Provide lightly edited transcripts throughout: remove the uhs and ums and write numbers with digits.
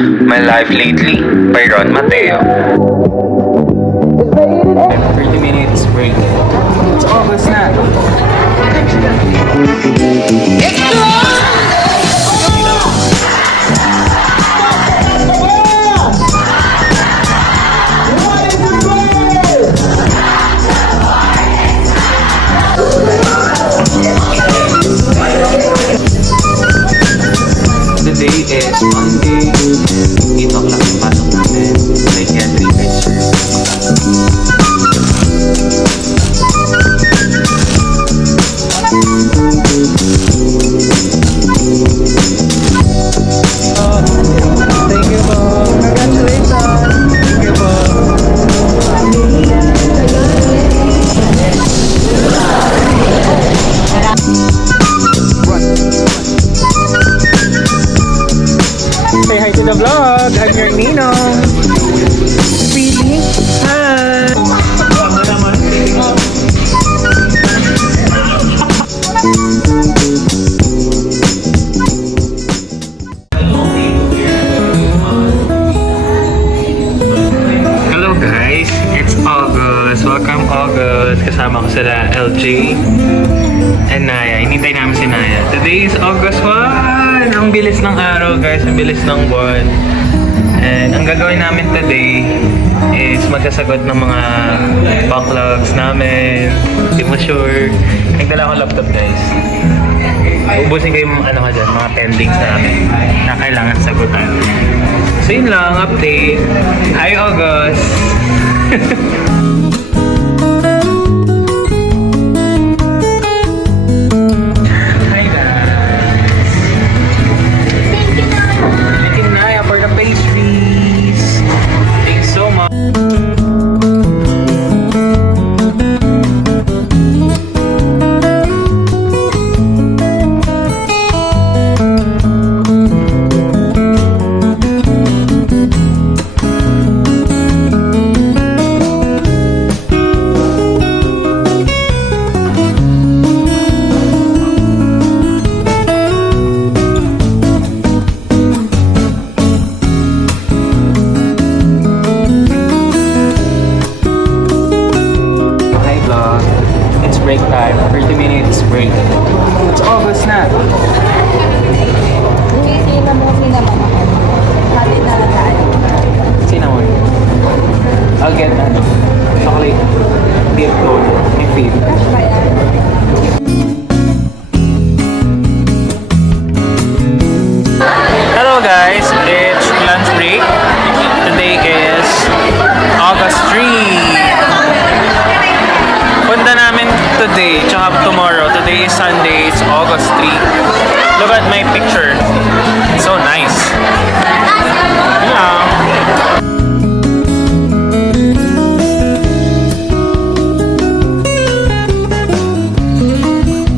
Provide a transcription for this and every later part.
My Life Lately by Ron Mateo. 30 minutes break. It's August na. Today is Monday. 8 o'clock yung pasok namin. Psychiatry lecture. Thank you po. Congratulations. Thank you po. Say hi to the vlog. I'm your Ninong. Really? Hi. Hello guys, it's August. Welcome August. Kasama ko sila LJ and Naya. Hinintay namin si Naya. Today is August 1. Ang bilis ng araw guys, ang bilis ng buwan. And ang gagawin namin today is magsasagot ng mga backlogs namin. Hindi mo sure. Nagdala ko laptop guys. Ubusin ko yung mga pendings namin na kailangan sagutan. So yun lang, update. Hi August! Hi guys! Thank you Naya for the pastries! Thanks so much! Break time, 30 minutes break. It's August na. Cinnamon. I'll get chocolate dip load ni Fib. Hello guys, it's lunch break. Today is August 3. Punta namin today, tsaka tomorrow. Today is Sunday, it's August 3. Look at my picture. It's so nice. Yun lang.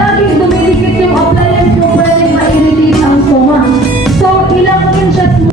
Laging dumilikit yung appliance mo, pwedeng ma-irritate ang soma. So, ilang inches mo.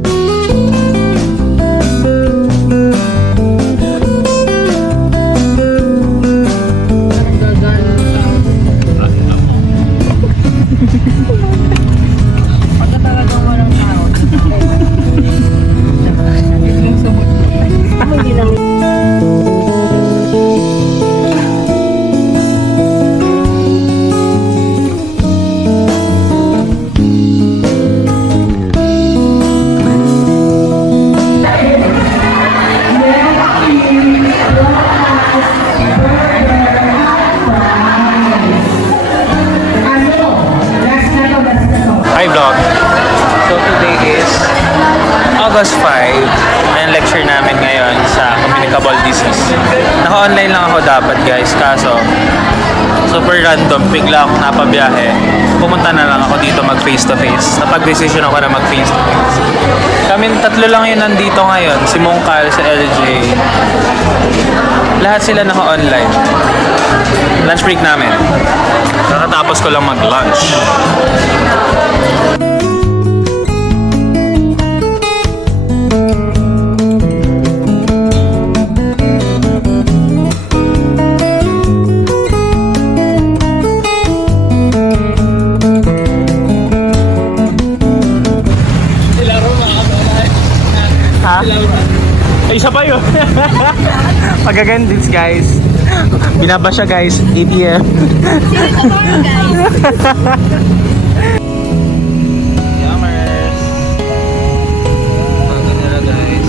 Hi vlog. So today is August 5 and lecture namin ngayon sa communicable disease. Naka-online lang ako dapat guys, kaso super random, bigla akong napabiyahe. Pumunta na lang ako dito mag face to face. Napag-decision ako na mag face to face. Kami tatlo lang yun nandito ngayon, si Mongkal, si LJ. Lahat sila naka-online. Lunch break namin. Nakatapos ko lang mag-lunch. Ha? Ay, isa pa yun. Pagagandits, guys. Binaba siya, guys. ATM. Yummers. Bago nila, guys.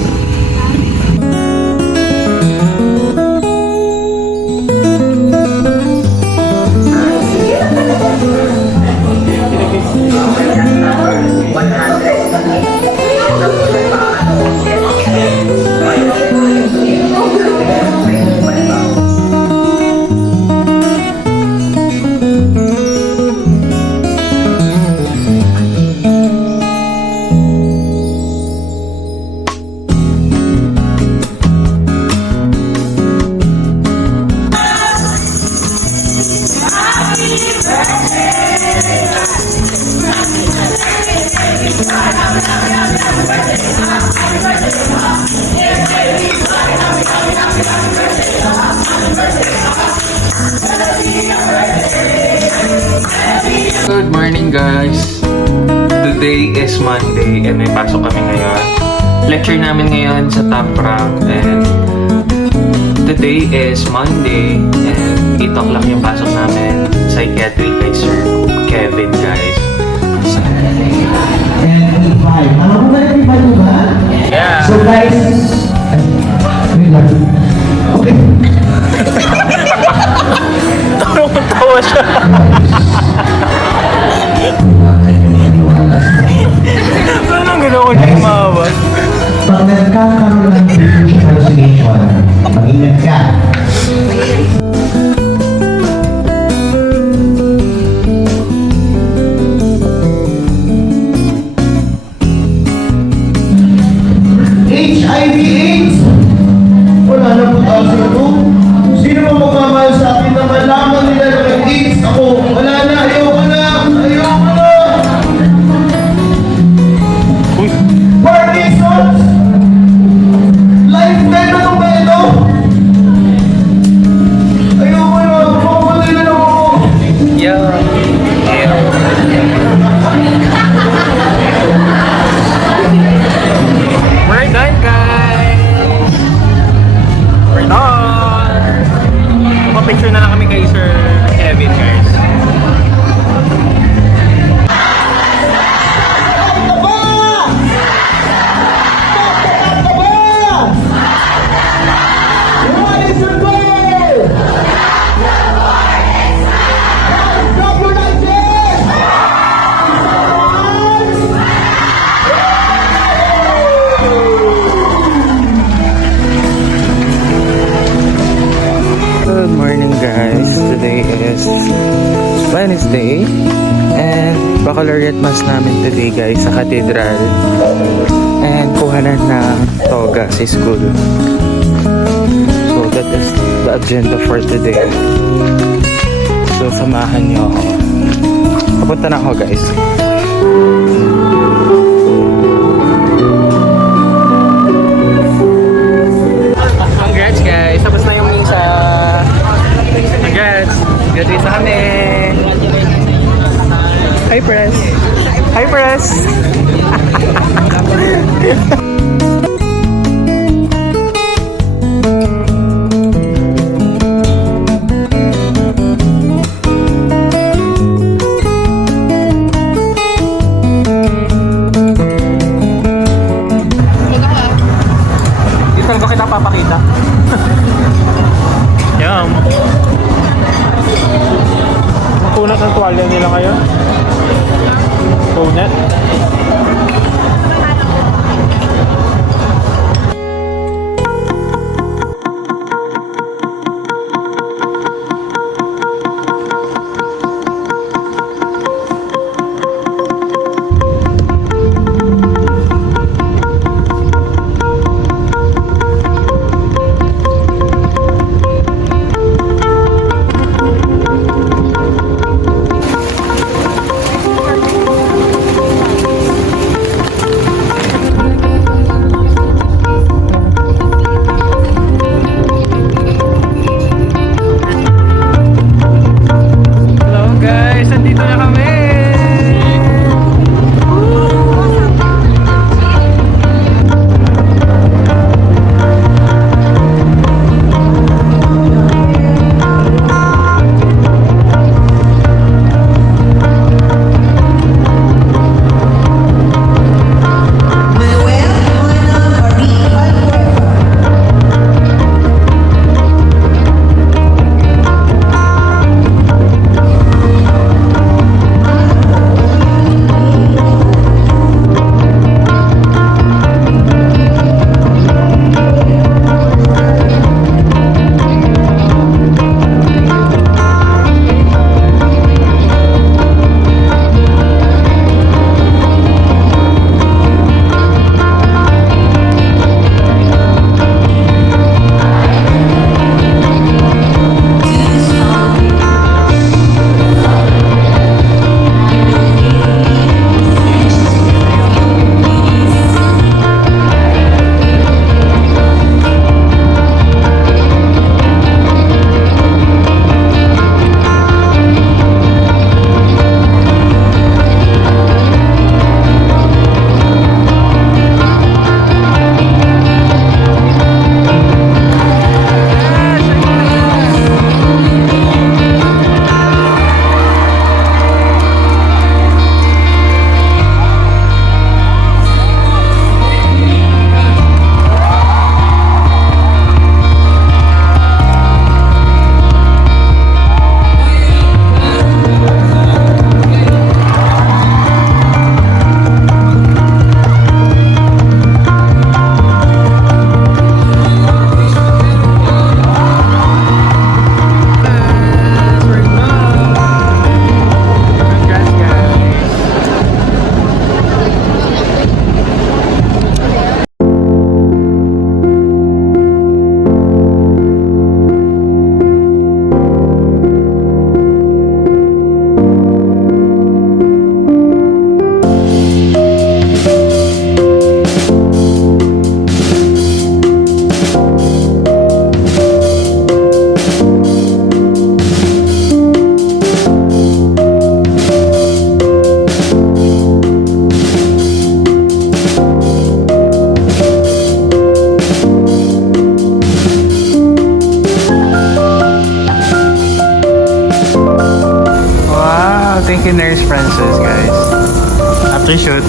Good morning, guys. Today is Monday and may pasok kami ngayon. Lecture namin ngayon sa Top Rank and today is Monday and 8 o'clock yung pasok namin. Psychiatry kay Sir Kevin, guys. And E5. Alam mo ba yung E5 ba? Yeah. So guys, wait lang. Okay. Tawa siya. Anong ginawa niya umawa? Pag nagkakaroon ng diffusion hallucination, mag-ingat ka. HIV/AIDS! Wala na po tayo sa ito. Sino mo magmamahal sa akin na malaman nila na may AIDS ako? Wala na, ayoko na! Ayoko na! Uy. Parkinson's! Life meron ng ba ito? Ayoko na! Pumatay na lang ako! Yeah. We're done, guys! We're done! Papicture na lang kami kay Sir Kevin, guys. What is your goal? Drop your digest! Good morning, guys. Today is Wednesday and baccalaureate mass namin today, guys, sa Cathedral. And kuhanan ng toga sa school. So that is the agenda for today. So samahan niyo ako. Papunta na ako, guys. Congrats, guys. Tapos na yung misa. Congrats. Graduate na kami. Hi, press. Hi, press. Saan ko kita papakita? Yan. Punat ng tuwalya nila ngayon. Punat. process, guys. After shoot.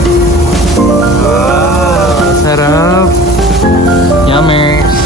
Wow, sarap. Yummers.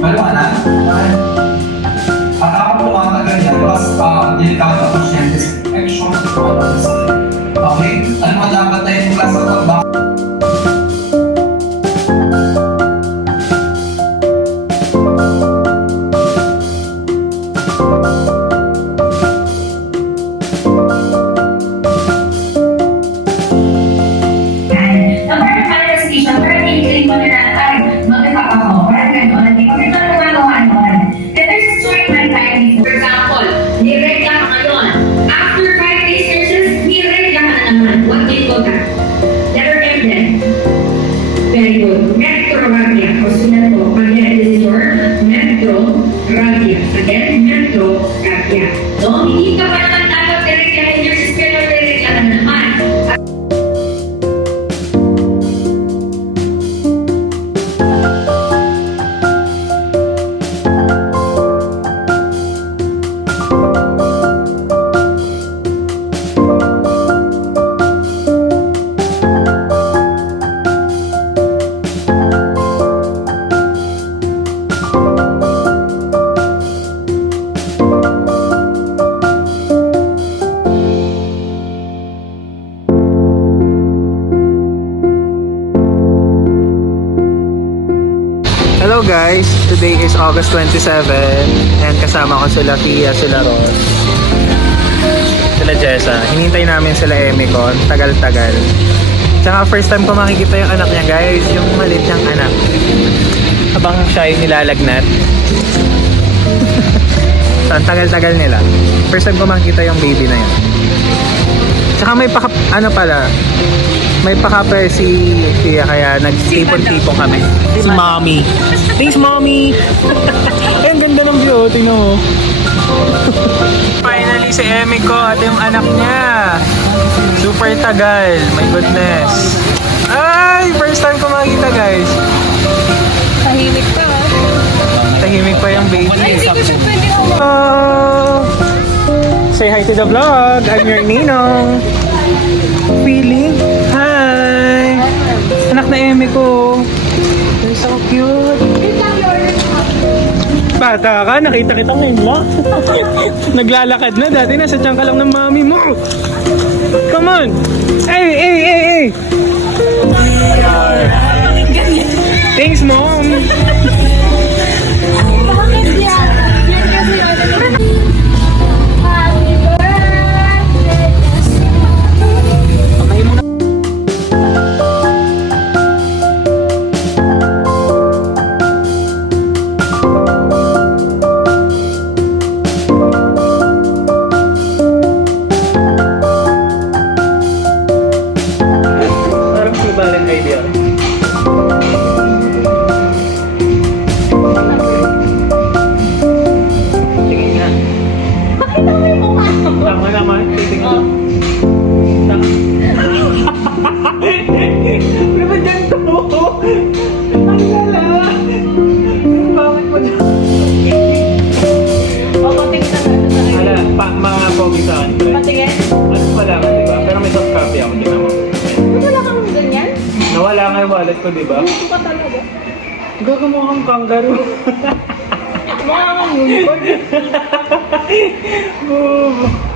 Maliwanag? At ako tumatagal yan, mas delikado ako siya disinfection. Okay? Ano mo dapat tayo yung klasa pagbak? Very good. Metro Radia. O sunod po, again, this is your Metro Radia. Again, Metro Radia. So, hindi ka pa naman dapat direklahin your sister na direklahan na naman. Hello guys, today is August 27 and kasama ko sila Tia, sila Ross, sila Jessa. Hinintay namin sila Emicon, tagal-tagal. Tsaka first time ko makikita yung anak niya guys, yung maliit niyang anak. Habang siya yung nilalagnat. So, ang tagal-tagal nila. First time ko makikita yung baby na yun. Tsaka may may pa-couple si Tia kaya nagtipon-tipon kami. Si Mommy. Thanks, Mommy! Ay, ang ganda ng view. Tingnan mo. Finally, si Emiko at yung anak niya. Super tagal. My goodness. Ay! First time ko makita, guys. Tahimik ka ha. Tahimik pa yung baby. Ay, hindi ko siya pwede Hello! Say hi to the vlog. I'm your Ninong. Feeling? Hi! Anak na Emiko. You're so cute. Bata ka, nakita kita ngayon lang. Naglalakad na, dati nasa tiyan ka lang ng mami mo. Come on! Hey! Thanks, Mom! Parang si Valentine yan. Tingin nga. Bakit ako yung mukha mo? Tama naman. Titingin. Tama. Pero ba dyan to? Ang lala. Ano ba? pogi sa akin. Patingin. Ano wala ka, di ba? Pero may soft copy ako, di naman. Wala kang ganyan? Nawala nga yung wallet ko, di ba? Gusto ka talaga. Gagamukhang kangaroo. Mga kang unicorn. Boom.